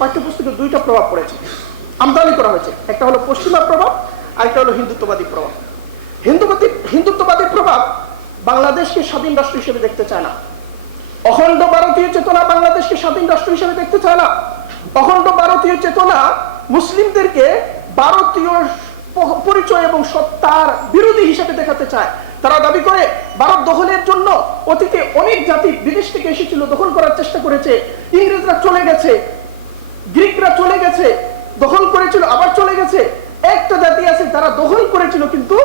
পাঠ্যপুস্তকে দুইটা প্রভাব পড়েছে, আমদানি করা হয়েছে। একটা হলো পশ্চিমা প্রভাব, আরেকটা হলো হিন্দুত্ববাদী প্রভাব। হিন্দুত্ববাদী প্রভাব বাংলাদেশকে স্বাধীন রাষ্ট্র হিসেবে দেখতে চায় না। অখণ্ড ভারতীয় চেতনা বাংলাদেশকে স্বাধীন রাষ্ট্র হিসেবে দেখতে চায় না। অখণ্ড ভারতীয় চেতনা মুসলিমদেরকে ভারতীয় পরিচয় এবং সত্তার বিরোধী হিসেবে দেখাতে চায়। তারা দাবি করে ভারত দখলের জন্য অতীতে অনেক জাতি বিদেশ থেকে এসেছিল, দখল করার চেষ্টা করেছে। ইংরেজরা চলে গেছে, গ্রিকরা চলে গেছে, দখল করেছিল, আবার চলে গেছে। একটা জাতি আছে তারা দখল করেছিল কিন্তু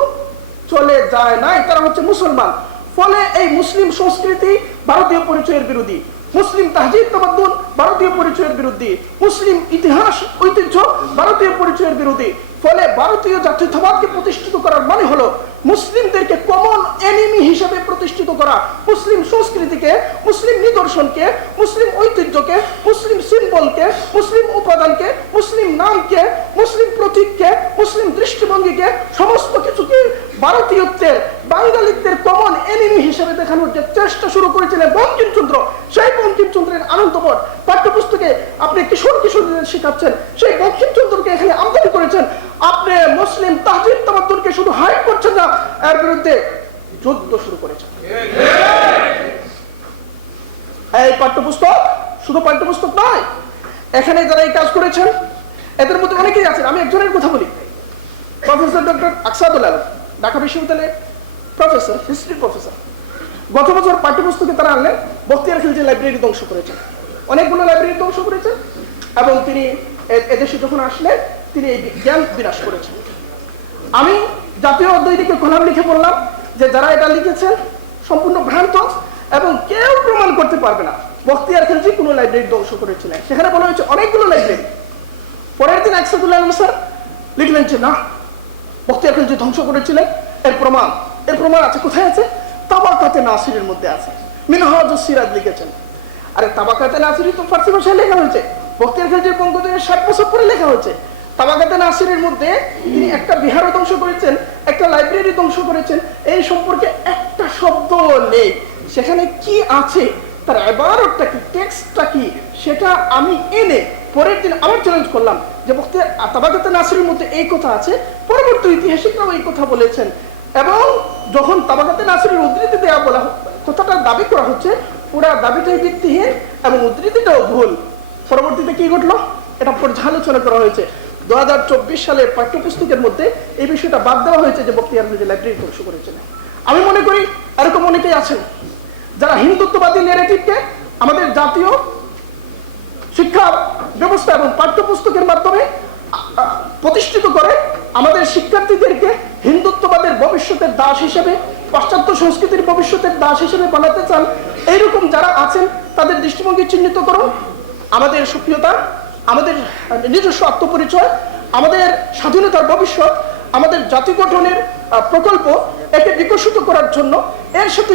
চলে যায় নাই, তারা হচ্ছে মুসলমান। ফলে এই মুসলিম সংস্কৃতি ভারতীয় পরিচয়ের বিরোধী, মুসলিম তাহজিব তামাদ্দুন ভারতীয় পরিচয়ের বিরোধী, মুসলিম ইতিহাস ঐতিহ্য ভারতীয় পরিচয়ের বিরোধী। ফলে ভারতীয় জাতীয়তাবাদকে প্রতিষ্ঠিত করার মানে হলো মুসলিমদেরকে কমন এনিমি হিসেবে প্রতিষ্ঠিত করা। মুসলিম সংস্কৃতিকে, মুসলিম নিদর্শনকে, মুসলিম ঐতিহ্যকে, মুসলিম সিম্বলকে, মুসলিম উপাদানকে, মুসলিম নামকে, মুসলিম প্রতীককে, মুসলিম দৃষ্টিভঙ্গিকে, সমস্ত কিছুকে ভারতীয়ত্বের, বাঙালিত্বের কমন এনিমি হিসেবে দেখানোর যে চেষ্টা শুরু করেছিলেন বঙ্কিমচন্দ্র, সেই বঙ্কিমচন্দ্রের আনন্দবোধ পাঠ্যপুস্তকে আপনি কিশোরীদের শেখাচ্ছেন। সেই বঙ্কিমচন্দ্রকে এখানে আমদানি করেছেন। আপনি মুসলিম তাহজিব তামাদ্দুনকে শুধু হাইড করছেন না, এর বিরুদ্ধে যুদ্ধ শুরু করেছেন। এই পাঠ্যপুস্তক শুধু পাঠ্যপুস্তক নয়, এখানে যারা এই কাজ করেছেন এদের মধ্যে অনেকেই আছেন। আমি একজনের কথা বলি, প্রফেসর ডক্টর আকসাদুল আলম, ঢাকা বিশ্ববিদ্যালয়ের প্রফেসর, হিস্ট্রি প্রফেসর। গত বছর পাঠ্যপুস্তকে তারা আনলেন বখতিয়ার খিলজি লাইব্রেরি ধ্বংস করেছেন, অনেকগুলো লাইব্রেরি ধ্বংস করেছেন, এবং তিনি এদেশে যখন আসলেন তিনি এই জ্ঞান বিনাশ করেছেন। আমি জাতীয় দৈনিকে কলাম লিখে বললাম যে যারা এটা লিখেছেন সম্পূর্ণ ভ্রান্ত এবং কেউ প্রমাণ করতে পারবে না বখতিয়ার খিলজি কোনো লাইব্রেরি ধ্বংস করেছিলেন। সেখানে বলা হয়েছে অনেকগুলো লাইব্রেরি। পরের দিন আকসাদুল আলম স্যার লিখলেন যে না, বখতিয়ার খিলজি ধ্বংস করেছিলেন, এর প্রমাণ আছে। কোথায় আছে? তাবাকাতে নাসিরের মধ্যে আছে। মিনহাজুস সিরাজ লিখেছেন। আরে তাবাকাতে নাসিরি তো ফার্সি ভাষায় লেখা হয়েছে, বখতিয়ার খিলজির বঙ্গোদয়ের 60 বছর পরে লেখা হয়েছে। তাবাকাতে নাসিরের মধ্যে তিনি একটা বিহারও ধ্বংস করেছেন, একটা লাইব্রেরি ধ্বংস করেছেন, এই সম্পর্কে একটা শব্দ নেই। সেখানে কি আছে, তার ইবারতটা কি, টেক্সটটা কি, সেটা আমি এনে পরের দিন আবার চ্যালেঞ্জ করলাম যে বখতিয়ার তাবাকাতে নাসিরের মধ্যে এই কথা আছে। পরবর্তী ঐতিহাসিকরাও এই কথা বলেছেন, এবং যখন তাবাকাতে নাসিরের উদ্ধৃতি দেওয়া বলা কথাটা দাবি করা হচ্ছে, পুরা দাবিটাই ভিত্তিহীন এবং উদ্ধৃতিটাও ভুল। পরবর্তীতে কি ঘটলো এটা পর্যালোচনা করা হয়েছে। 2024 সালের পাঠ্যপুস্তকের মধ্যে এই বিষয়টা বাদ দেওয়া হয়েছে যে বখতিয়ার খিলজি লাইব্রেরি ধ্বংস করেছিলেন। আমি মনে করি এরকম অনেকেই আছেন যারা হিন্দুত্ববাদী ন্যারেটিভকে আমাদের জাতীয় শিক্ষা ব্যবস্থা এবং পাঠ্যপুস্তকের মাধ্যমে প্রতিষ্ঠিত করে আমাদের শিক্ষার্থীদেরকে হিন্দুত্ববাদের ভবিষ্যতের দাস হিসেবে, পাশ্চাত্য সংস্কৃতির ভবিষ্যতের দাস হিসেবে বানাতে চান। এইরকম যারা আছেন তাদের দৃষ্টিভঙ্গি চিহ্নিত করুন। আমাদের সক্রিয়তা, আমাদের নিজস্ব আত্মপরিচয়, আমাদের স্বাধীনতার ভবিষ্যৎ, আমাদের জাতি গঠনের প্রকল্প, একে বিকশিত করার জন্য এর সাথে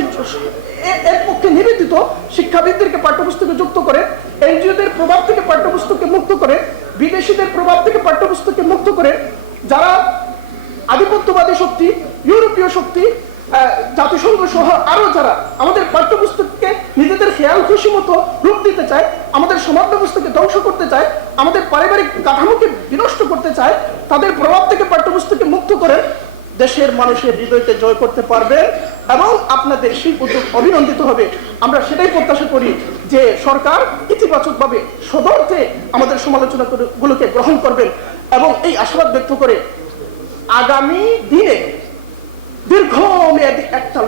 এর পক্ষে নিবেদিত শিক্ষাবিদদেরকে পাঠ্যপুস্তকে যুক্ত করে, এনজিওদের প্রভাব থেকে পাঠ্যপুস্তককে মুক্ত করে, বিদেশিদের প্রভাব থেকে পাঠ্যপুস্তককে মুক্ত করে, যারা আধিপত্যবাদী শক্তি, ইউরোপীয় শক্তি, জাতিসংঘ সহ আরো যারা আমাদের পাঠ্যপুস্তককে নিজেদের খেয়াল খুশি মতো রূপ দিতে চায়, আমাদের সমাজ ব্যবস্থাকে ধ্বংস করতে চায়, আমাদের পারিবারিক কাঠামোকে বিনষ্ট করতে চায়, তাদের প্রভাব থেকে পাঠ্যপুস্তককে মুক্ত করে দেশের মানুষের হৃদয়কে জয় করতে পারবে, এবং আপনাদের সেই উদ্যোগ অভিনন্দিত হবে। আমরা সেটাই প্রত্যাশা করি যে সরকার ইতিবাচকভাবে সদর্থে আমাদের সমালোচনাগুলোকে গ্রহণ করবেন, এবং এই আশাবাদ ব্যক্ত করে আগামী দিনে দীর্ঘমেয়াদী একটা